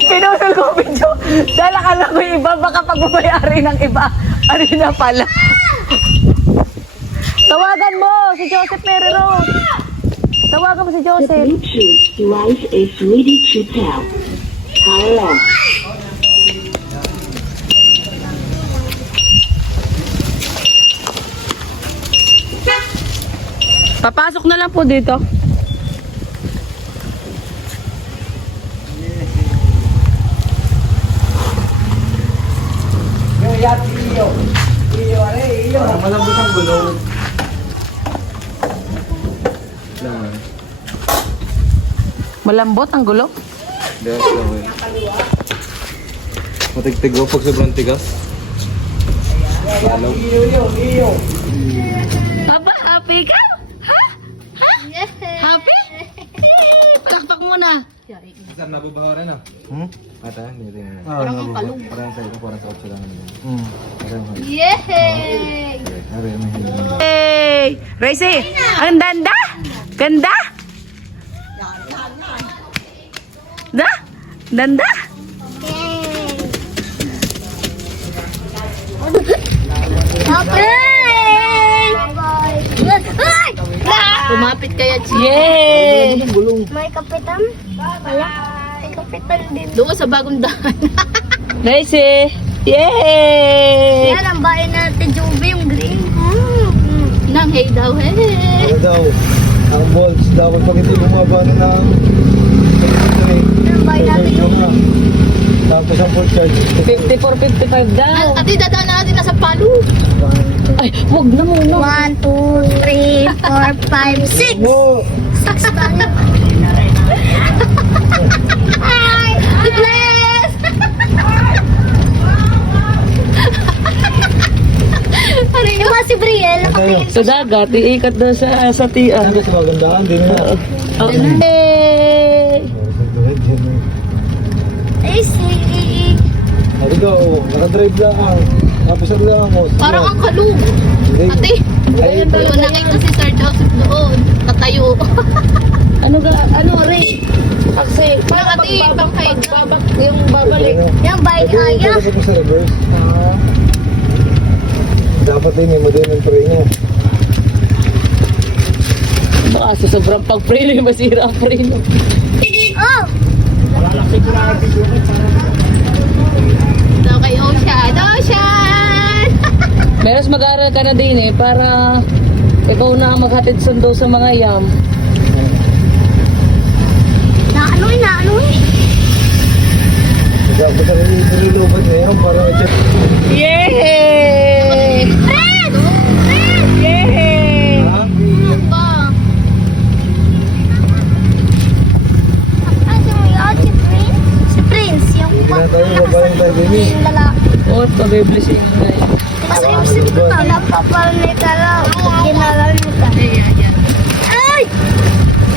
Pinusol ko video. Dahil akala ko yung iba, baka pagbabayari ng iba. Ano na pala? Tawagan mo si Joseph Mary Rose. Tawagan mo si The Joseph. Bluetooth device is ready to pair. Power on. Papasok na lang po dito. Malambot ang gulong. Malambot ang gulo. Dahil lang eh. Matigtigo pag sobrang tigas. Alam. Papa, happy ka? Ha? Ha? Happy? Palakpak muna. Saan nabubaharan ah? Ata, hindi rin. Parang ang kalong. Parang sa ito, parang sa otso lang. Parang sa ito. Yay! Ari, may hilang. Hey! Racy, ang ganda? Ganda? Da? Ganda? Kumapit kaya, Yay! May kapitan? Wala. May kapitan din. Doon sa bagong daan. Racy! Yay! Yan ang bayan natin, Juve, yung green. Nang hey daw, hey. Ano daw? Ang bolts dapat pag hindi bumaba na ng Yan ang bayan natin, Juve. tapos ang full charge. 54-55 daw. Ati, dadaan natin nasa palo. Ay, wag na muna. 1, 2, 3, 4, 5, 6. No! Hi! Bless! Diba si Brielle? Nakatingin Sa dagat, iikat daw sa tian. Ano sa magandaan? Hindi na. Hey! Ay, si... Ano daw? Nakadrive lang. Tapos ang lang mo. Parang ang kalug. Ate, Ay, yung nakita si Sir Joseph doon. Tatayo. Ano, Ray? Kasi, Parang ate, ibang kayo. yung babalik. Yan, bayan kaya. Dapat mo sa reverse. Dapat din may model ng preno. Baka sa sobrang pag-preno, masira ang preno. Oh! Daw kay Ocean. Ocean! Meron mag-aaral ka na din para ikaw na ang maghatid sundo sa mga yam. Naano eh. Dapat na rin nililubat na yun para ma-check. Yay! Fred! Yay! Ha? Ano ba? Ano mo yun? Si Prince? Si Prince, yung Hindi na tayo babae tayo din eh. yung lalaki. Oh, pag-blessing mo na yun. Kasi yung sino ka? Napapalit ka lang. Ginagawa mo ka. Ay!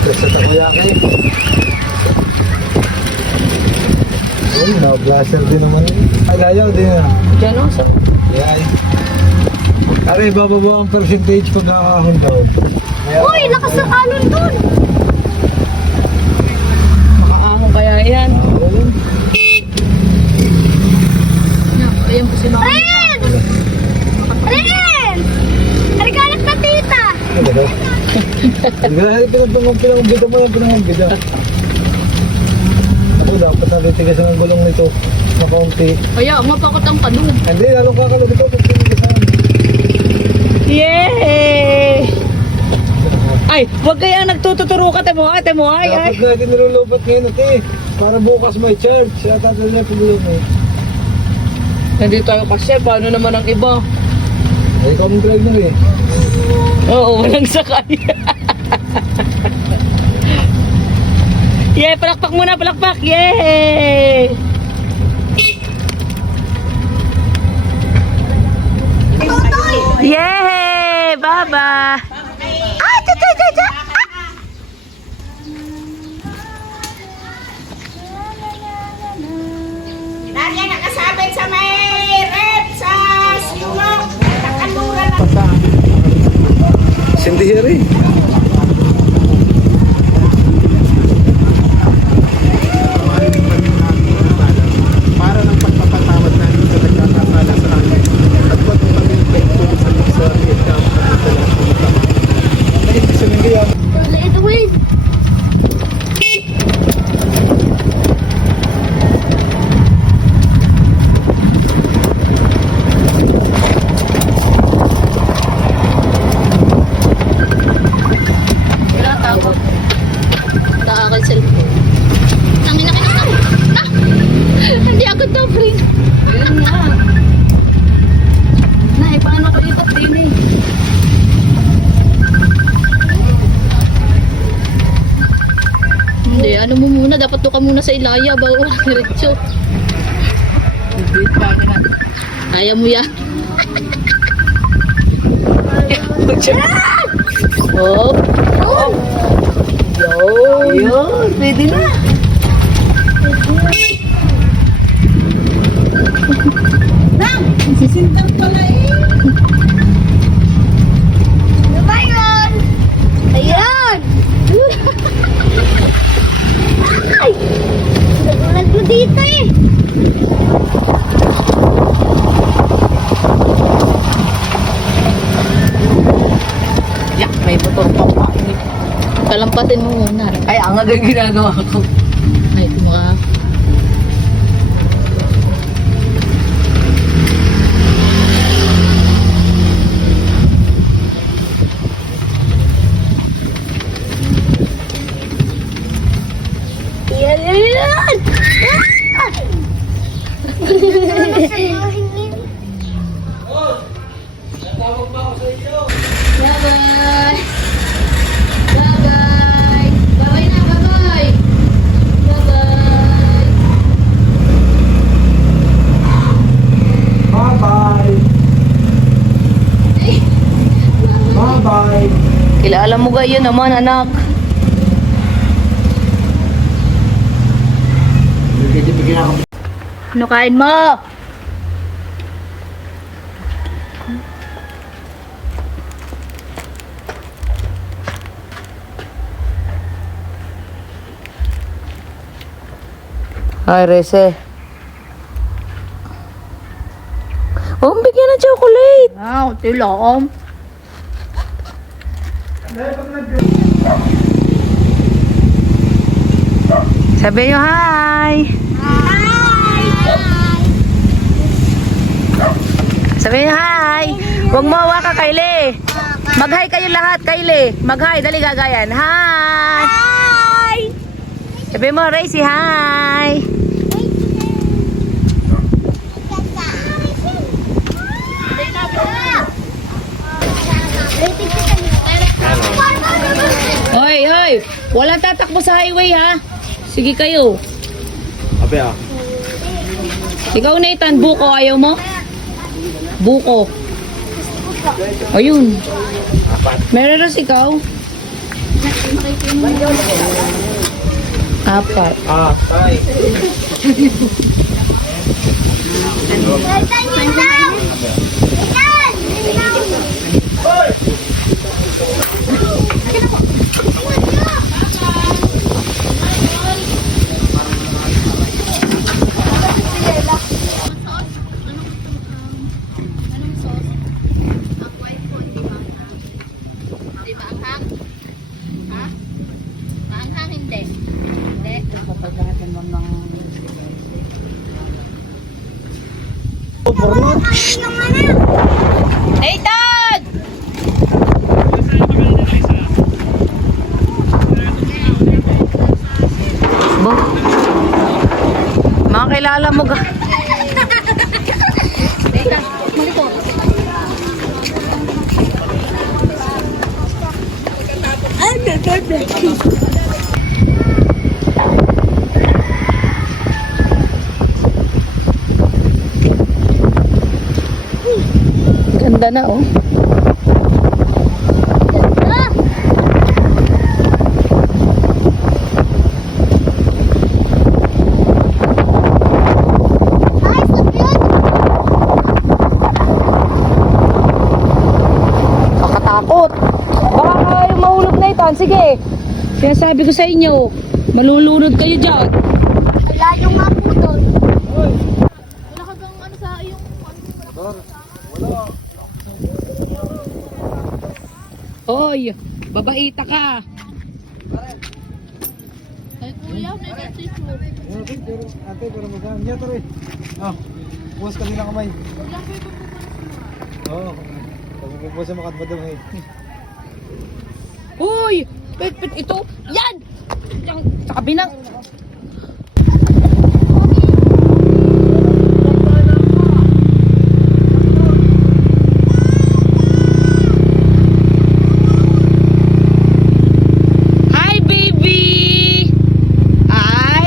Tapos sa takoyaki. Uy, na-blaster din naman yun. Ay, layaw din na. Diyan o, sa... Yay. Aray, bababa ang percentage pag nakahon daw. Uy, lakas ng alon dun. Makaahon kaya yan. Ayan po si Mama. Ren! Ren! Regalat na tita. Dahil pinangbida mo yung pinangbida. Ako dapat natitigasan ang gulong nito na kaunti. Kaya, mapakot ang padung. Hindi, lalo kakalo dito. Yay! Ay, wag kaya nagtututuro ka, temo ay. Dapat natin nilulubat ngayon ate. Para bukas may charge. Siya tatal niya pagulong mo. Hindi tayo kasi, paano naman ang iba? Ay, ikaw mong drive na rin. Oo, walang sakay. Yay, palakpak muna, palakpak. Yay! Yay! Baba! Ah, cha. Narya nakasabit sa may rep sa siwak. Nakakanura na. Sindihiri. dapat doon ka muna sa Ilaya bago wala diretso. Ayaw mo yan. Oh. Yun, pwede na. Ano ba yun? Ayan! Ay! Nagulat mo dito eh. Yak, may motor pa pa. Palampasin mo muna. Ay, ang agad ginagawa ko. Ay, mga... Yan, yan, yan! Bye-bye! Bye-bye! Bye-bye na, bye-bye! Bye-bye! Bye-bye! Bye-bye! Kilala mo ga yun naman, anak. Ano kain mo? Ay, Rese. Oh, bigyan ng chocolate. Ah, ito lang. Sabi nyo hi. Sabi nyo hi. Huwag mo hawa ka, Kylie. Mag-hi kayo lahat, Kylie. Mag-hi, dali gagayan. Hi. Hi! Sabi mo, Racy, hi. Hoy, hoy! Walang tatakbo sa highway, ha? Sige kayo. Abe ah. Ikaw, Nathan, buko, ayaw mo? Buko. Ayun. Meron rin ikaw? Apat. Ah, tay. Di ba anghang? Ha? Maanghang hindi. Hindi. Nathan! Bo. Mga kilala mo ga. Nathan, malikot. Ganda na, oh. Nakatakot. Baka kayo mahulog na ito. Sige. Sinasabi ko sa inyo, malulunod kayo dyan. Layo nga po doon. Wala ka bang ano sa iyong... Hoy, babaita ka. Ay, kuya, may tissue. Ate, pero magkano niya to rin. Ah, bukas ka din ang kamay. Oo. Pagpupusa sa makatba daw eh. Hoy, pit ito. Yan! Sa kabinang. Hi, baby! Hi!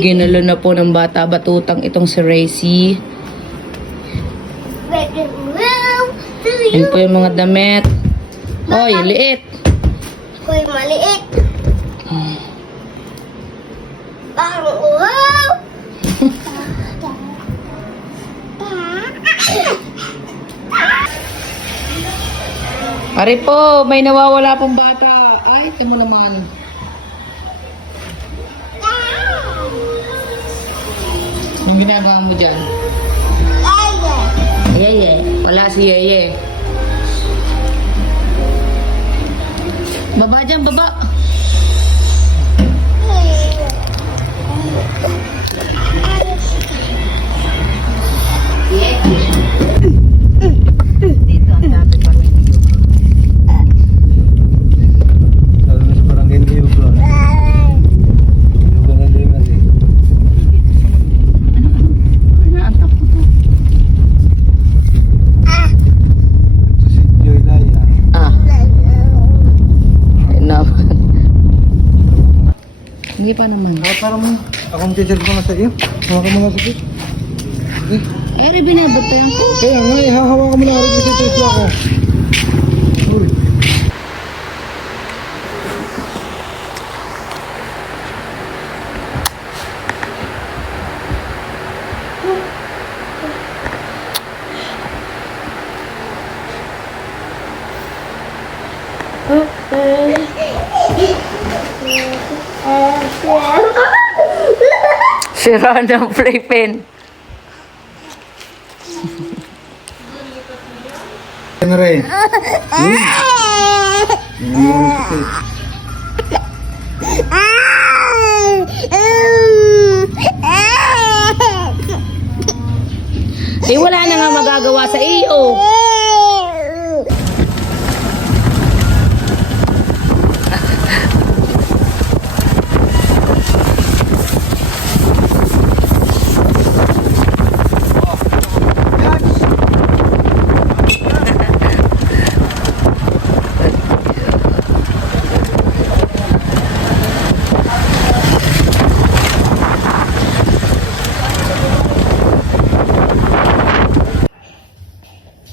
Ginalo na po ng bata batutang itong si Racy. Yan po yung mga damit. Oy, liit. Koy, maliit. Wow! Pare po, may nawawala pong bata. Ay, tamo naman. Yung ginagawa mo dyan? Yeye. Wala si Yeye. Baba dyan, baba. Sabi mo sa barangay ni Yugo. Yugo na din kasi. Yoy Daya. Ah. Ayun naman. Hindi pa naman. Parang akong teacher ko na sa iyo. Hawa ka mga sakit. Eh, binabot pa yan. Kaya nga, ihahawa ka mo na rin kasi teacher ako. Uy. Sira ng playpen. Ano rin? Eh, wala na nga magagawa sa iyo.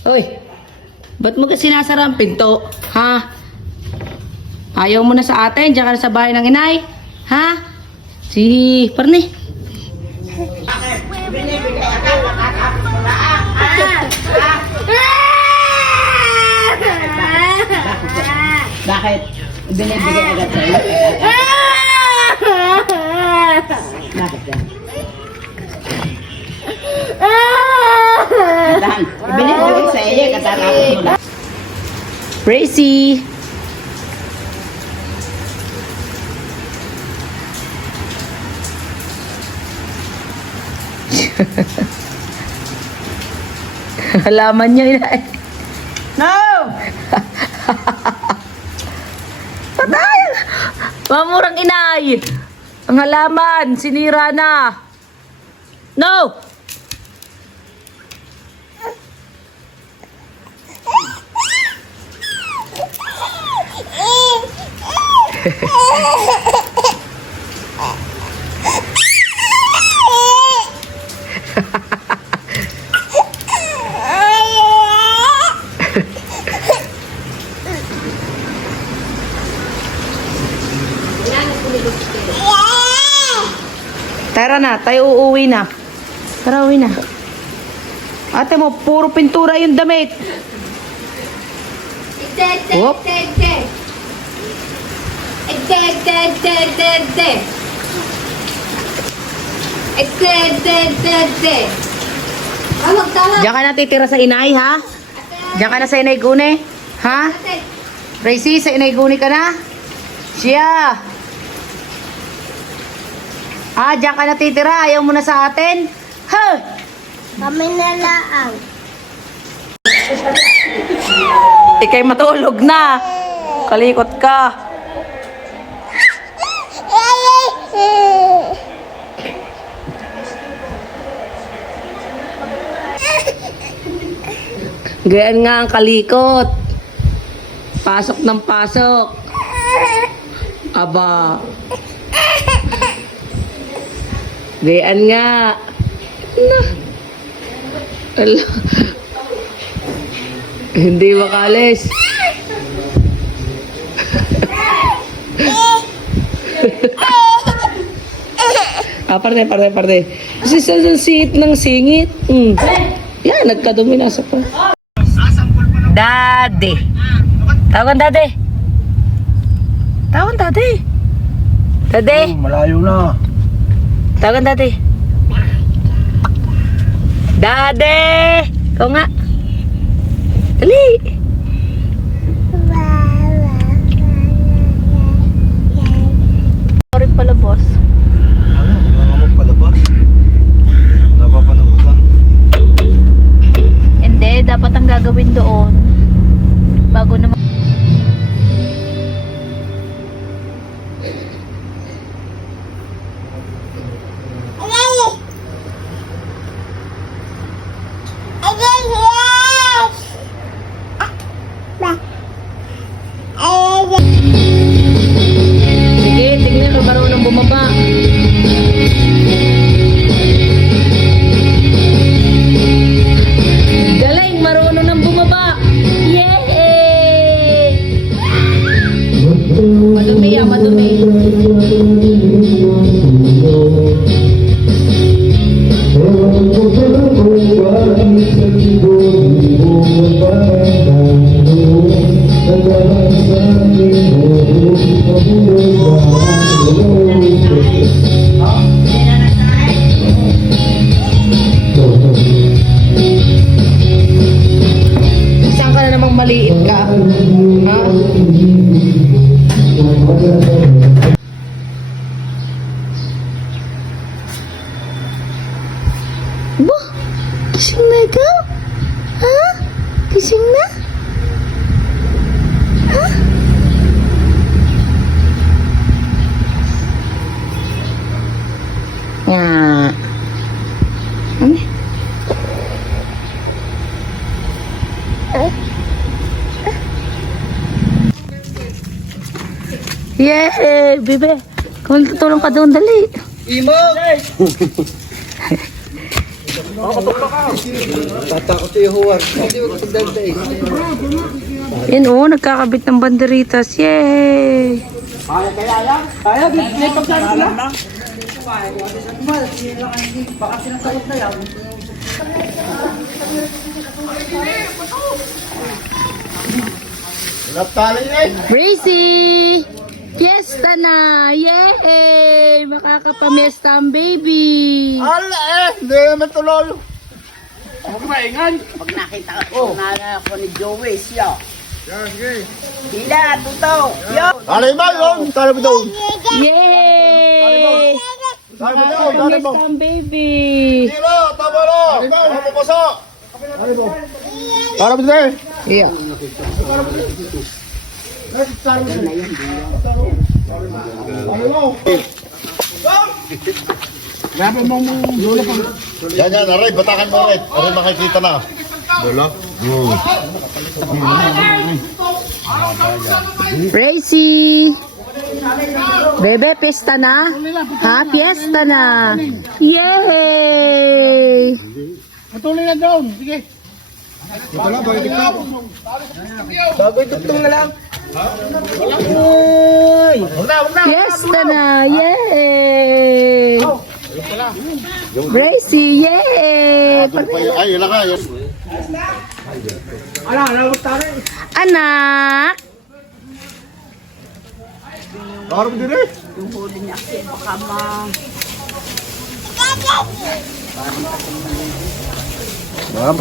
Hoy, ba't mo ka sinasara ang pinto? Ha? Ayaw mo na sa atin? Diyan ka na sa bahay ng inay? Ha? Si Parni. Bakit? Binibigay agad sa'yo? Bakit yan? Dan, binibigay sa iyo, katatapos mo lang. Racy! Halaman niya inay. No! Patay! Mamurang inay! Ang halaman, sinira na. No! Tara na, tayo uuwi na. Tara, uwi na. Ate mo, puro pintura yung damit. Whoop. Diyan ka na titira sa inay, ha? Diyan ka na sa inay guni, ha? Racy, sa inay guni ka na? Siya. Ah, diyan ka na titira. Ayaw mo na sa atin? Ha? Kami na lang. Ikay matulog na. Kalikot ka. Gayaan nga ang kalikot. Pasok ng pasok. Aba. Diyan nga. Na. Ala. Hindi makalis. Parte. Kasi sa singit ng singit. Yan, nagkadumi na sa pa. Daddy. Tawagan daddy. Tawagan daddy. Daddy. Malayo na. Tawagan daddy. Daddy. Ikaw nga. Dali. Sorry pala boss. Ano palabas? Napapanagutan. Hindi, dapat ang gagawin doon. Bago naman. Sige, tingnan kung marunong bumaba. Galing, marunong nang bumaba. Yay! Madumi ah, madumi. Saan ka na namang maliit ka? Ha? Bah, gising na ikaw? Ha? Gising na? Ha? Nga. Ano? Yay! Bebe! Kung tutulong ka doon, dali. Tatakot si Huwag. Hindi mo kapagdagda eh. Yan o, nagkakabit ng banderitas. Yay! Bracy! Fiesta na! Yay! Makakapamiesta ang baby! Ala eh! Hindi naman tuloy. Pag nakita ko na ako ni Joey siya. Hila, tuto. Yo. Alay ba yun? Tala mo doon. Yay! Tala mo doon. Tala mo. Makakapamiesta ang baby! Tira! Tama na! Tama mo pasa! Tala mo doon. Yeah. Yan, aray, batakan mo rin. Aray, makikita na. Dolo? Bracy! Bebe, pesta na? Ha? Fiesta na! Yay! Patuloy na doon. Sige. Ito lang, bagay tignan. Bagay tuktong na lang. Uy! Huwag na. Fiesta na! Yay! Bracy! Yay! Ay, yun lang ka. Anak! Laro mo din eh.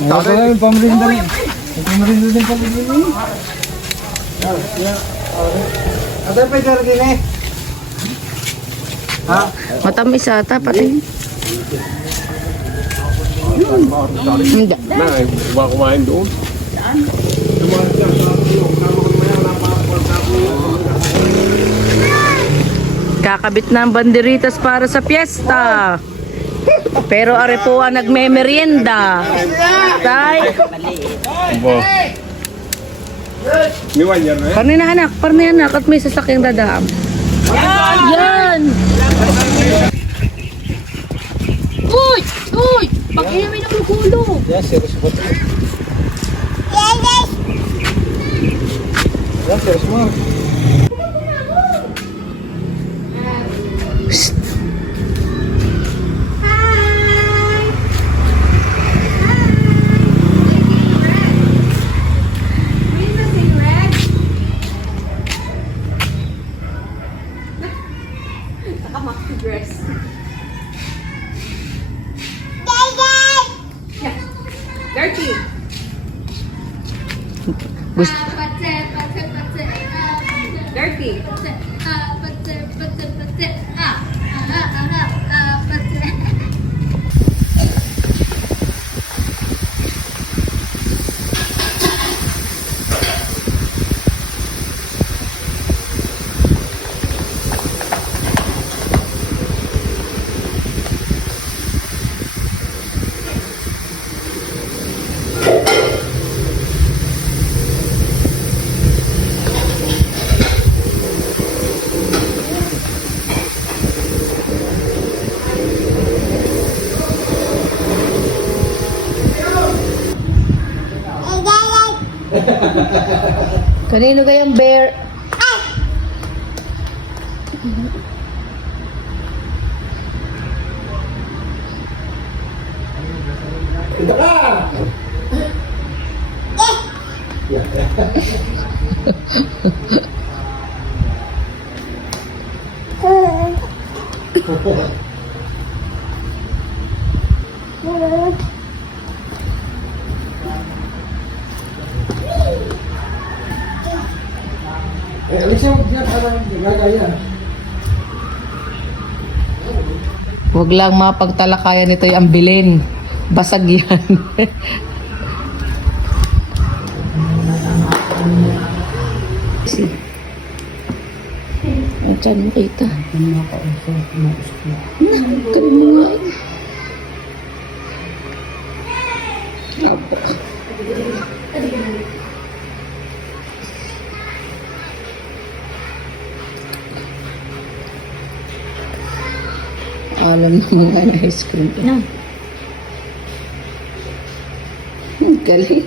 Baka yung pamrinda rin. Pamrinda din pamrinda rin. Ate, pwede rin eh. Ha? Matamis ata pati. Hindi. Baka kumain doon. Kakabit na ang banderitas para sa piyesta. Pero are po ang nagme-merienda. Tay. Parni na anak. At may sasakyang dadaam. Yan! Pag-inumin ng lugulo. Yan, serious mo. Yan, serious mo. Dirty. Gusto. Dirty. Kanino kayang bear? Huwag lang mapagtalakayan nito yung ambilin. Basag yan. Ang tiyan mo kita. Kaya mo nga. Apo. Alam mo nga na ice cream. No. Galing.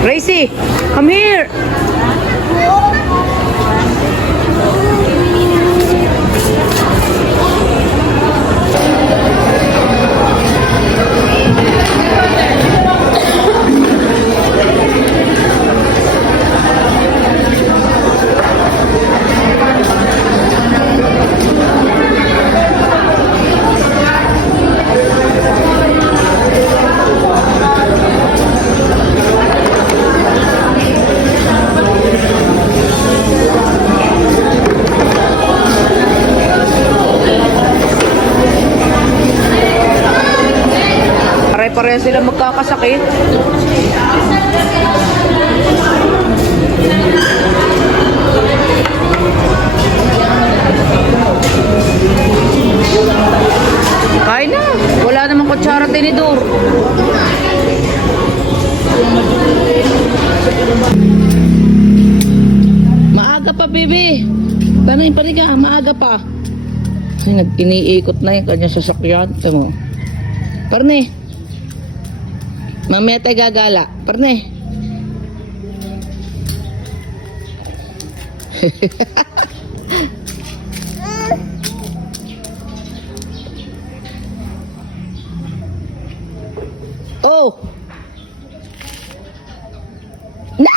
Gracie, come here. Pare-pareho sila magkakasakit. Kain na. Wala namang kutsara tinidor. Maaga pa, baby. Tanay pa rin ka. Maaga pa. Ay, iniikot na yung kanyang sasakyan. Ito mo. Parne. Mamaya tayo gagala. Parne. Oh! Na!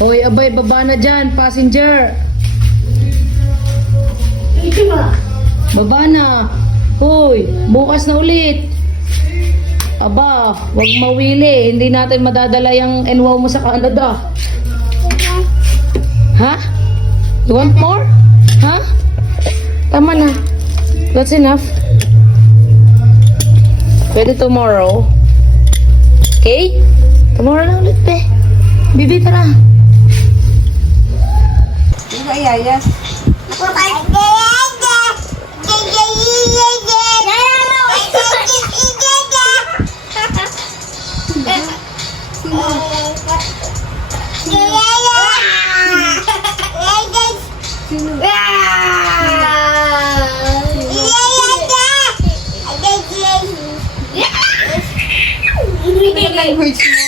Hoy, abay, baba na dyan, passenger. Baba na. Hoy, bukas na ulit. Aba, wag mawili. Hindi natin madadala yung NWOW mo sa Canada. Ha? You want more? Ha? Tama na. That's enough. Pwede tomorrow. Okay? Tomorrow na ulit, pe. Bibi, tara. Yes. language mo?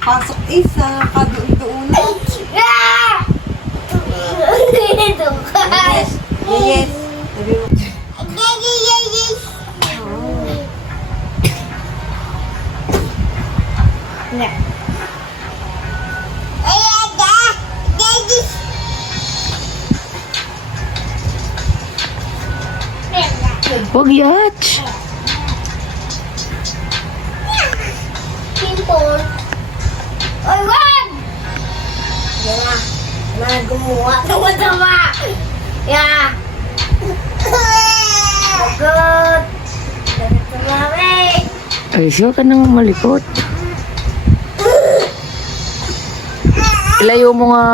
Pasok isa, kadoon-doon. Yes. Sabi mo. Huwag yatch. Pimple. Oy, wag! Yan na. Mga gumawa. Tawa-tawa. Yeah. Good. Dapat na mami. Ay, siya ka nang malikot. Ilayo mo nga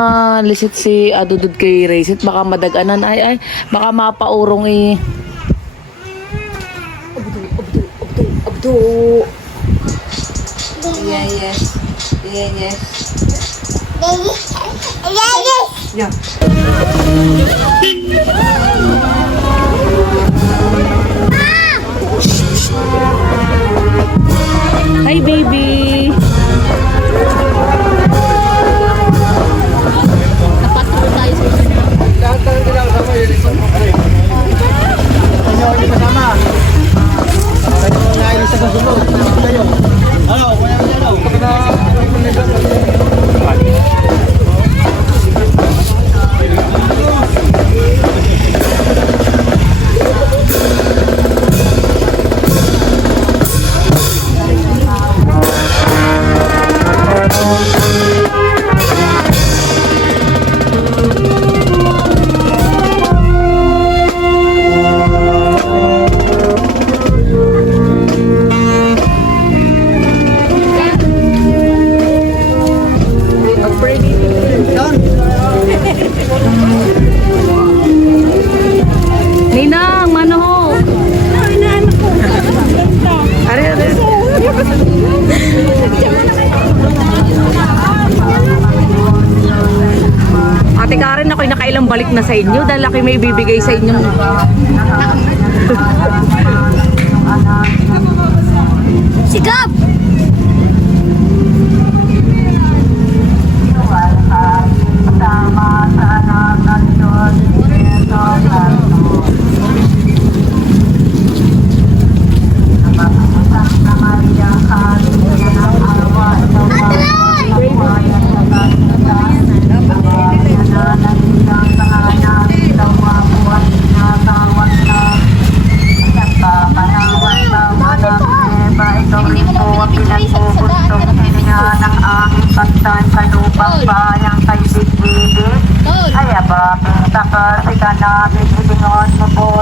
lisit si Adudud kay Racet. Baka madaganan. Ay, baka mapaurong eh. Abdo. Yes. Yeah. Hi, baby. Ninang, manok. Are. Ate Karen, ako'y nakailang balik na sa inyo dahil ako'y may bibigay sa inyo. Sigap! Ay, aba, pinta ka, sika na, bibingon mo po